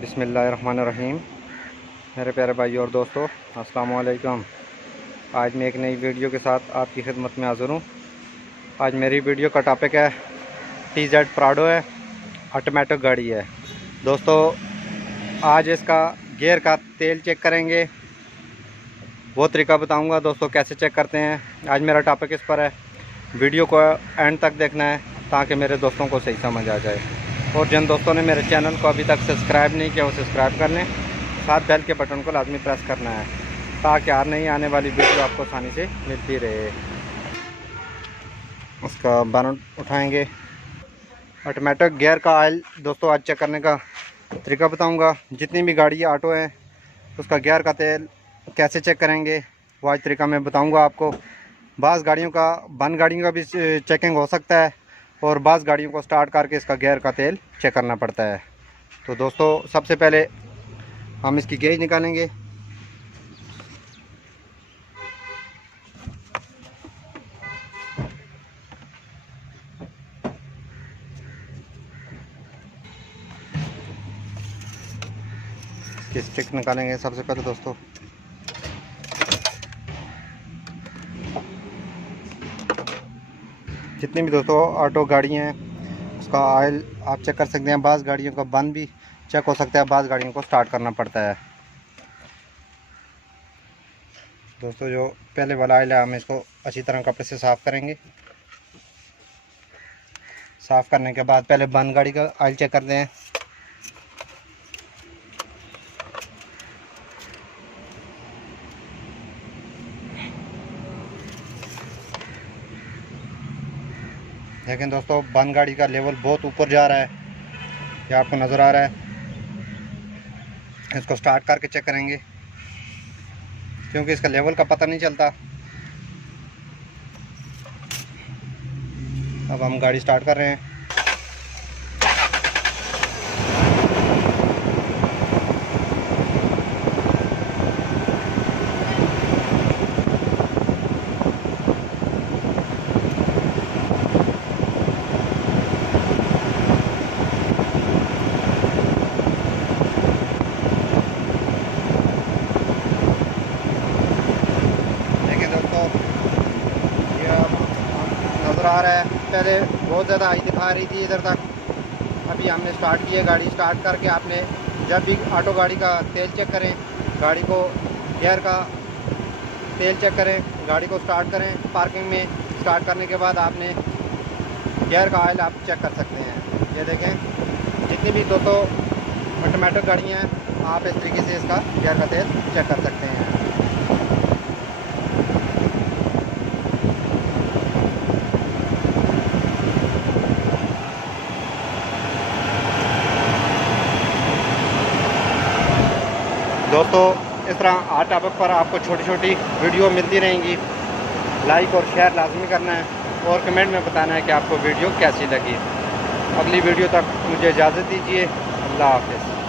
बिस्मिल्लाहिर्रहमानिर्रहीम। मेरे प्यारे भाई और दोस्तों, अस्सलाम वालेकुम। आज मैं एक नई वीडियो के साथ आपकी खिदमत में हाज़िर हूँ। आज मेरी वीडियो का टॉपिक है TZ प्राडो है, ऑटोमेटिक गाड़ी है। दोस्तों, आज इसका गियर का तेल चेक करेंगे, वो तरीका बताऊँगा दोस्तों कैसे चेक करते हैं। आज मेरा टॉपिक इस पर है, वीडियो को एंड तक देखना है ताकि मेरे दोस्तों को सही समझ आ जाए। और जिन दोस्तों ने मेरे चैनल को अभी तक सब्सक्राइब नहीं किया वो सब्सक्राइब कर लें, साथ बेल के बटन को लाजमी प्रेस करना है ताकि हर नई आने वाली वीडियो आपको आसानी से मिलती रहे। उसका बोनट उठाएंगे। ऑटोमेटिक गियर का ऑयल दोस्तों आज चेक करने का तरीका बताऊंगा। जितनी भी गाड़ी ऑटो हैं उसका गियर का तेल कैसे चेक करेंगे वो आज तरीका मैं बताऊंगा आपको। बाज़ गाड़ियों का बंद गाड़ियों का भी चेकिंग हो सकता है और बाज़ गाड़ियों को स्टार्ट करके इसका गियर का तेल चेक करना पड़ता है। तो दोस्तों, सबसे पहले हम इसकी गेज निकालेंगे। इसकी स्टिक निकालेंगे सबसे पहले दोस्तों। जितनी भी दोस्तों ऑटो गाड़ियाँ हैं उसका ऑयल आप चेक कर सकते हैं। बाज़ गाड़ियों का बंद भी चेक हो सकता है, बाज़ गाड़ियों को स्टार्ट करना पड़ता है। दोस्तों, जो पहले वाला ऑयल है हम इसको अच्छी तरह कपड़े से साफ़ करेंगे। साफ़ करने के बाद पहले बंद गाड़ी का ऑयल चेक करते हैं। लेकिन दोस्तों, बंद गाड़ी का लेवल बहुत ऊपर जा रहा है, ये आपको नज़र आ रहा है। इसको स्टार्ट करके चेक करेंगे क्योंकि इसका लेवल का पता नहीं चलता। अब हम गाड़ी स्टार्ट कर रहे हैं। नज़र आ रहा है, पहले बहुत ज़्यादा हाई दिखा रही थी इधर तक। अभी हमने स्टार्ट की है गाड़ी। स्टार्ट करके आपने जब भी ऑटो गाड़ी का तेल चेक करें, गाड़ी को गियर का तेल चेक करें, गाड़ी को स्टार्ट करें पार्किंग में। स्टार्ट करने के बाद आपने गियर का ऑयल आप चेक कर सकते हैं। ये देखें, जितनी भी दोस्तों ऑटोमेटिक गाड़ियाँ हैं आप इस तरीके से इसका गियर का तेल चेक कर सकते हैं। दोस्तों, इस तरह हर टॉपिक पर आपको छोटी छोटी वीडियो मिलती रहेंगी। लाइक और शेयर लाजमी करना है और कमेंट में बताना है कि आपको वीडियो कैसी लगी। अगली वीडियो तक मुझे इजाज़त दीजिए। अल्लाह हाफ़िज़।